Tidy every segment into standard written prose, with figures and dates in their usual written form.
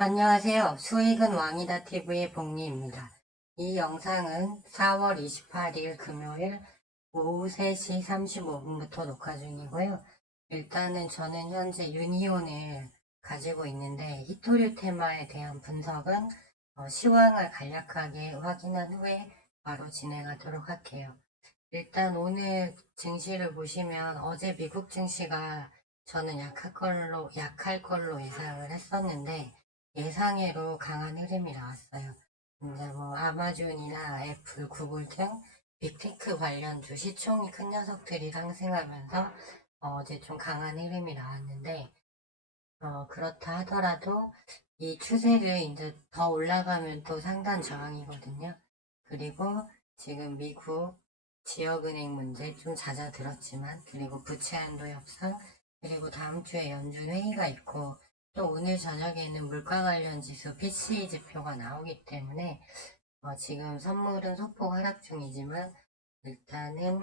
안녕하세요. 수익은 왕이다 TV의 복리입니다. 이 영상은 4월 28일 금요일 오후 3시 35분부터 녹화 중이고요. 일단은 저는 현재 유니온을 가지고 있는데 히토류 테마에 대한 분석은 시황을 간략하게 확인한 후에 바로 진행하도록 할게요. 일단 오늘 증시를 보시면 어제 미국 증시가 저는 약할 걸로 예상을 했었는데 예상외로 강한 흐름이 나왔어요. 이제 뭐 아마존이나 애플, 구글 등 빅테크 관련주 시총이 큰 녀석들이 상승하면서 어제 좀 강한 흐름이 나왔는데 그렇다 하더라도 이 추세를 이제 더 올라가면 또 상단 저항이거든요. 그리고 지금 미국 지역은행 문제 좀 잦아들었지만, 그리고 부채 한도 협상, 그리고 다음 주에 연준 회의가 있고, 또 오늘 저녁에는 물가 관련 지수 PCE 지표가 나오기 때문에 지금 선물은 소폭 하락 중이지만 일단은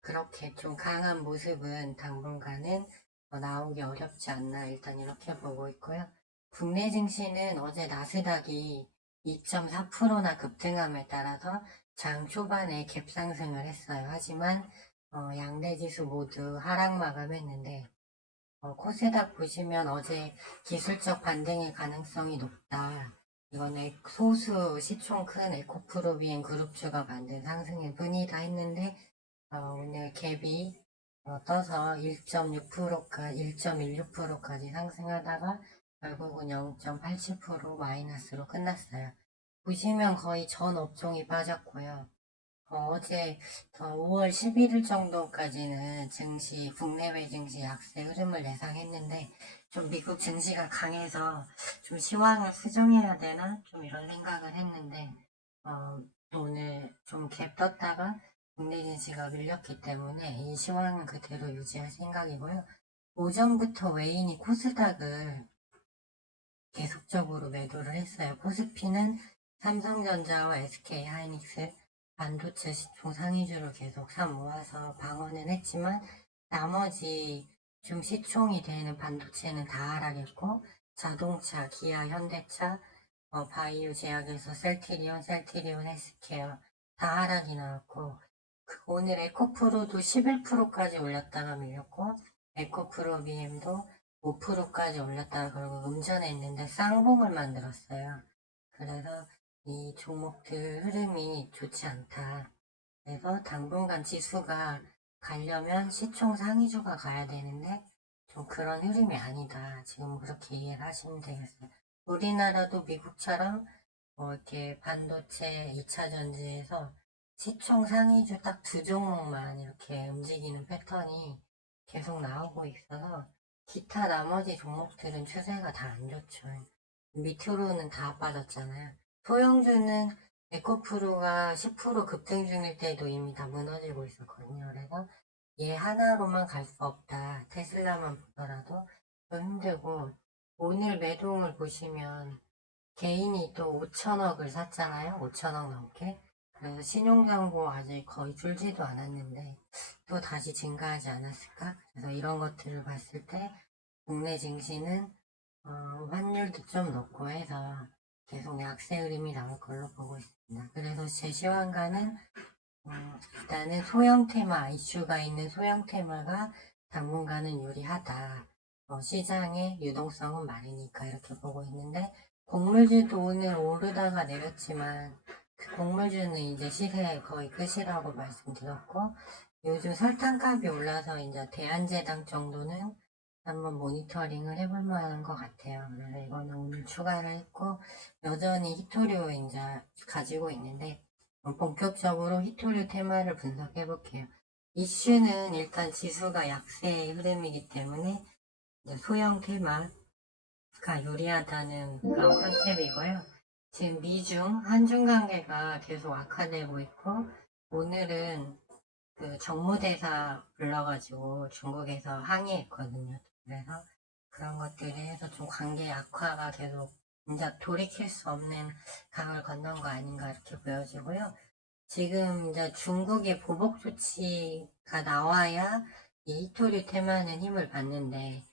그렇게 좀 강한 모습은 당분간은 나오기 어렵지 않나 일단 이렇게 보고 있고요. 국내 증시는 어제 나스닥이 2.4%나 급등함에 따라서 장 초반에 갭상승을 했어요. 하지만 양대 지수 모두 하락 마감했는데 코스닥 보시면 어제 기술적 반등의 가능성이 높다. 이거는 소수 시총 큰 에코프로비엔 그룹주가 만든 상승일 뿐이다 했는데 오늘 갭이 떠서 1.6%까지 1.16%까지 상승하다가 결국은 0.87% 마이너스로 끝났어요. 보시면 거의 전 업종이 빠졌고요. 어제 5월 11일 정도까지는 국내외 증시 약세 흐름을 예상했는데, 좀 미국 증시가 강해서 좀 시황을 수정해야 되나? 좀 이런 생각을 했는데, 오늘 좀 갭 떴다가 국내 증시가 밀렸기 때문에 이 시황은 그대로 유지할 생각이고요. 오전부터 외인이 코스닥을 계속적으로 매도를 했어요. 코스피는 삼성전자와 SK하이닉스 반도체 시총 상위주를 계속 사 모아서 방어는 했지만 나머지 좀 시총이 되는 반도체는 다 하락했고 자동차, 기아, 현대차, 바이오 제약에서 셀트리온, 헬스케어 다 하락이 나왔고 오늘 에코프로도 11%까지 올랐다가 밀렸고 에코프로 BM도 5%까지 올랐다가 결국 음전했는데 쌍봉을 만들었어요. 그래서 이 종목들 흐름이 좋지 않다. 그래서 당분간 지수가 가려면 시총 상위주가 가야 되는데 좀 그런 흐름이 아니다. 지금 그렇게 이해를 하시면 되겠어요. 우리나라도 미국처럼 이렇게 반도체 2차 전지에서 시총 상위주 딱 두 종목만 이렇게 움직이는 패턴이 계속 나오고 있어서 기타 나머지 종목들은 추세가 다 안 좋죠. 밑으로는 다 빠졌잖아요. 소형주는 에코프로가 10% 급등 중일 때도 이미 다 무너지고 있었거든요. 그래서 얘 하나로만 갈 수 없다. 테슬라만 보더라도 좀 힘들고 오늘 매동을 보시면 개인이 또 5천억을 샀잖아요. 5천억 넘게. 그래서 신용정보 아직 거의 줄지도 않았는데 또 다시 증가하지 않았을까? 그래서 이런 것들을 봤을 때 국내 증시는 환율도 좀 높고 해서 계속 약세 흐름이 나올 걸로 보고 있습니다. 그래서 제 시황과는 일단은 소형 테마, 이슈가 있는 소형 테마가 당분간은 유리하다. 시장의 유동성은 많으니까 이렇게 보고 있는데 곡물주도 오늘 오르다가 내렸지만 그 곡물주는 이제 시세 거의 끝이라고 말씀드렸고 요즘 설탕값이 올라서 이제 대한제당 정도는 한번 모니터링을 해볼 만한 것 같아요. 그래서 이거는 오늘 추가를 했고 여전히 히토류 이제 가지고 있는데 본격적으로 히토류 테마를 분석해 볼게요. 이슈는 일단 지수가 약세의 흐름이기 때문에 소형 테마가 유리하다는 그런 컨셉이고요. 지금 미중 한중 관계가 계속 악화되고 있고 오늘은 그 정무대사 불러가지고 중국에서 항의했거든요. 그래서 그런 것들에 해서 좀 관계 악화가 계속 이제 돌이킬 수 없는 강을 건넌 거 아닌가 이렇게 보여지고요. 지금 이제 중국의 보복 조치가 나와야 이 히토리 테마는 힘을 받는데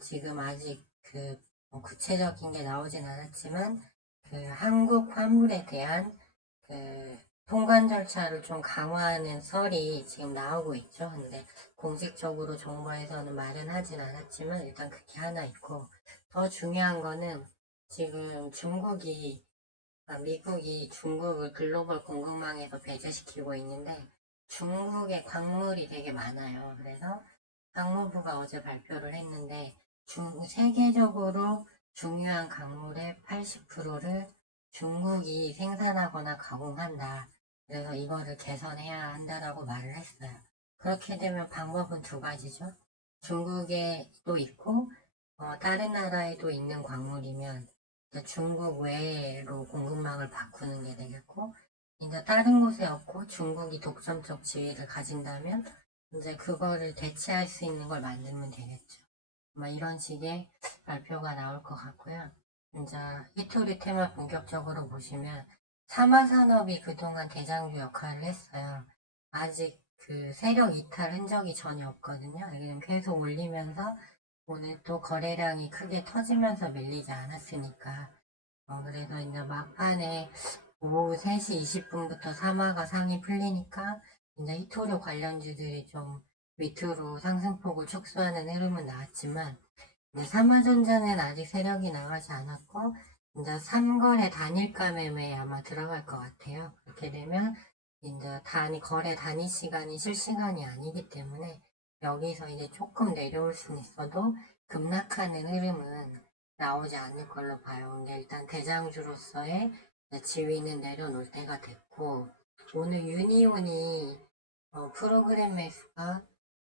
지금 아직 그 구체적인 게 나오진 않았지만 그 한국 화물에 대한 그 통관 절차를 좀 강화하는 설이 지금 나오고 있죠. 근데 공식적으로 정부에서는 말은 하진 않았지만 일단 그게 하나 있고, 더 중요한 거는 지금 미국이 중국을 글로벌 공급망에서 배제시키고 있는데 중국의 광물이 되게 많아요. 그래서 상무부가 어제 발표를 했는데 세계적으로 중요한 광물의 80%를 중국이 생산하거나 가공한다. 그래서 이거를 개선해야 한다라고 말을 했어요. 그렇게 되면 방법은 두 가지죠. 중국에 또 있고 다른 나라에도 있는 광물이면 이제 중국 외로 공급망을 바꾸는 게 되겠고, 이제 다른 곳에 없고 중국이 독점적 지위를 가진다면 이제 그거를 대체할 수 있는 걸 만들면 되겠죠. 이런 식의 발표가 나올 것 같고요. 이제 히토리 테마 본격적으로 보시면 사마산업이 그동안 대장주 역할을 했어요. 아직 그 세력 이탈 흔적이 전혀 없거든요. 여기는 계속 올리면서 오늘 또 거래량이 크게 터지면서 밀리지 않았으니까. 그래서 이제 막판에 오후 3시 20분부터 사마가 상이 풀리니까 이제 히토류 관련주들이 좀 밑으로 상승폭을 축소하는 흐름은 나왔지만, 이제 사마전자는 아직 세력이 나가지 않았고 이제 3거래 단일가 매매에 아마 들어갈 것 같아요. 그렇게 되면 이제 거래 단위 시간이 실시간이 아니기 때문에 여기서 이제 조금 내려올 수는 있어도 급락하는 흐름은 나오지 않을 걸로 봐요. 근데 일단 대장주로서의 지위는 내려놓을 때가 됐고, 오늘 유니온이 프로그램 매수가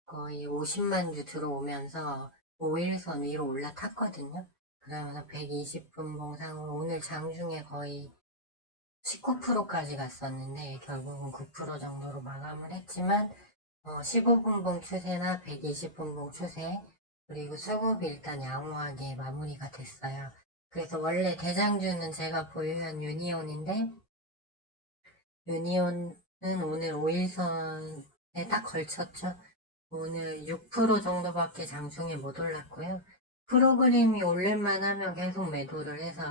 거의 50만 주 들어오면서 5일선 위로 올라탔거든요. 그러면서 120분 봉상으로 오늘 장중에 거의 19%까지 갔었는데 결국은 9% 정도로 마감을 했지만 15분 봉 추세나 120분 봉 추세, 그리고 수급이 일단 양호하게 마무리가 됐어요. 그래서 원래 대장주는 제가 보유한 유니온인데, 유니온은 오늘 5일선에 딱 걸쳤죠. 오늘 6% 정도밖에 장중에 못 올랐고요. 프로그램이 올릴만 하면 계속 매도를 해서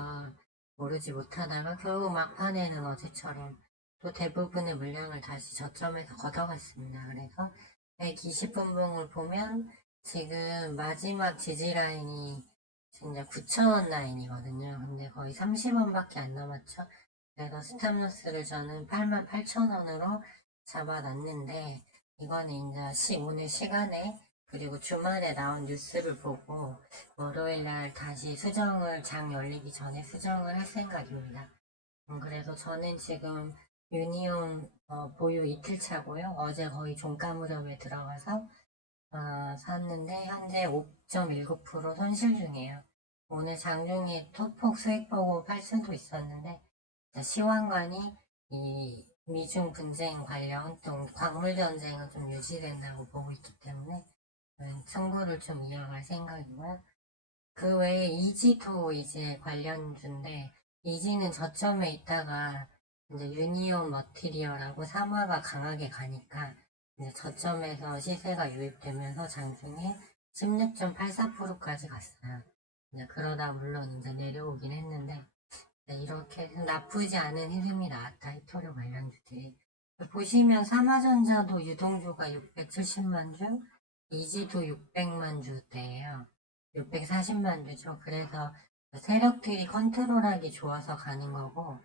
오르지 못하다가 결국 막판에는 어제처럼 또 대부분의 물량을 다시 저점에서 걷어갔습니다. 그래서 120분봉을 보면 지금 마지막 지지 라인이 진짜 9,000원 라인이거든요. 근데 거의 30원밖에 안 남았죠. 그래서 스탑로스를 저는 88,000원으로 잡아놨는데, 이거는 이제 오늘 시간에 그리고 주말에 나온 뉴스를 보고 월요일날 다시 장 열리기 전에 수정을 할 생각입니다. 그래서 저는 지금 유니온 보유 이틀 차고요. 어제 거의 종가 무렵에 들어가서 샀는데 현재 5.19% 손실 중이에요. 오늘 장중에 토폭 수익 보고 팔 수도 있었는데 시황관이 이 미중 분쟁 관련 또 광물 전쟁은 좀 유지된다고 보고 있기 때문에 승부를 좀 이어갈 생각이고요. 그 외에 이지도 이제 관련주인데, 이지는 저점에 있다가 이제 유니온 머티리얼하고 사마가 강하게 가니까 이제 저점에서 시세가 유입되면서 장중에 16.84%까지 갔어요. 이제 그러다 물론 이제 내려오긴 했는데, 이렇게 나쁘지 않은 흐름이 나왔다, 히토류 관련주들이. 보시면 삼화전자도 유동주가 670만 주, 이지도 600만 주대예요. 640만 주죠. 그래서 세력들이 컨트롤하기 좋아서 가는 거고,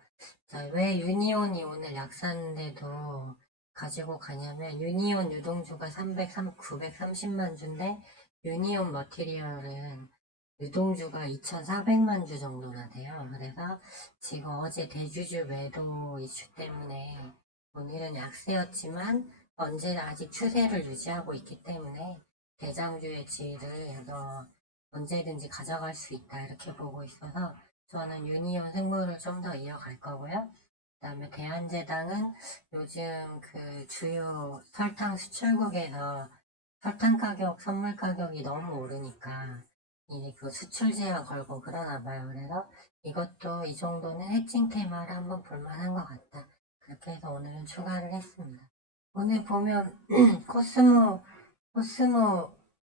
왜 유니온이 오늘 약세인데도 가지고 가냐면, 유니온 유동주가 930만 주인데 유니온 머티리얼은 유동주가 2,400만 주 정도나 돼요. 그래서 지금 어제 대주주 매도 이슈 때문에 오늘은 약세였지만 언제나 아직 추세를 유지하고 있기 때문에 대장주의 지위를 언제든지 가져갈 수 있다, 이렇게 보고 있어서 저는 유니온 승부를 좀 더 이어갈 거고요. 그 다음에 대한제당은 요즘 그 주요 설탕 수출국에서 설탕 가격, 선물 가격이 너무 오르니까 그 수출 제한 걸고 그러나 봐요. 그래서 이것도 이 정도는 해칭 테마를 한번 볼만한 것 같다. 그렇게 해서 오늘은 추가를 했습니다. 오늘 보면 코스모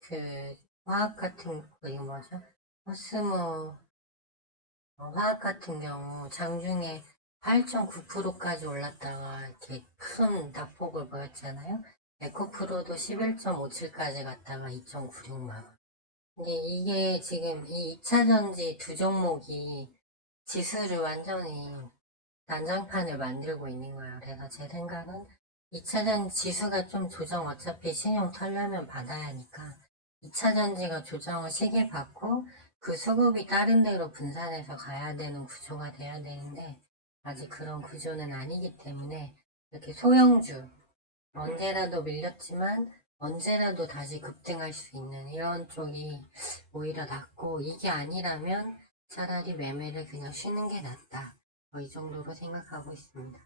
그 화학 같은 거, 이거 뭐죠? 코스모 화학 같은 경우 장중에 8.9%까지 올랐다가 이렇게 큰 낙폭을 보였잖아요. 에코프로도 11.57까지 갔다가 2.96만 원. 근데 이게 지금 이 2차전지 두 종목이 지수를 완전히 난장판을 만들고 있는 거예요. 그래서 제 생각은 2차전지 지수가 좀 조정 어차피 신용 털려면 받아야 하니까 2차전지가 조정을 시게 받고 그 수급이 다른 데로 분산해서 가야 되는 구조가 돼야 되는데 아직 그런 구조는 아니기 때문에 이렇게 소형주 언제라도 밀렸지만 언제라도 다시 급등할 수 있는 이런 쪽이 오히려 낫고 이게 아니라면 차라리 매매를 그냥 쉬는 게 낫다. 이 정도로 생각하고 있습니다.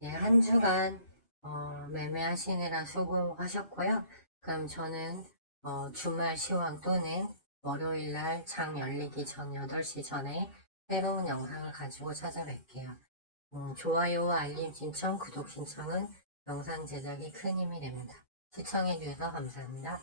네, 한 주간 매매하시느라 수고하셨고요. 그럼 저는 주말 시황 또는 월요일날 장 열리기 전 8시 전에 새로운 영상을 가지고 찾아뵐게요. 좋아요와 알림 신청, 구독 신청은 영상 제작에 큰 힘이 됩니다. 시청해주셔서 감사합니다.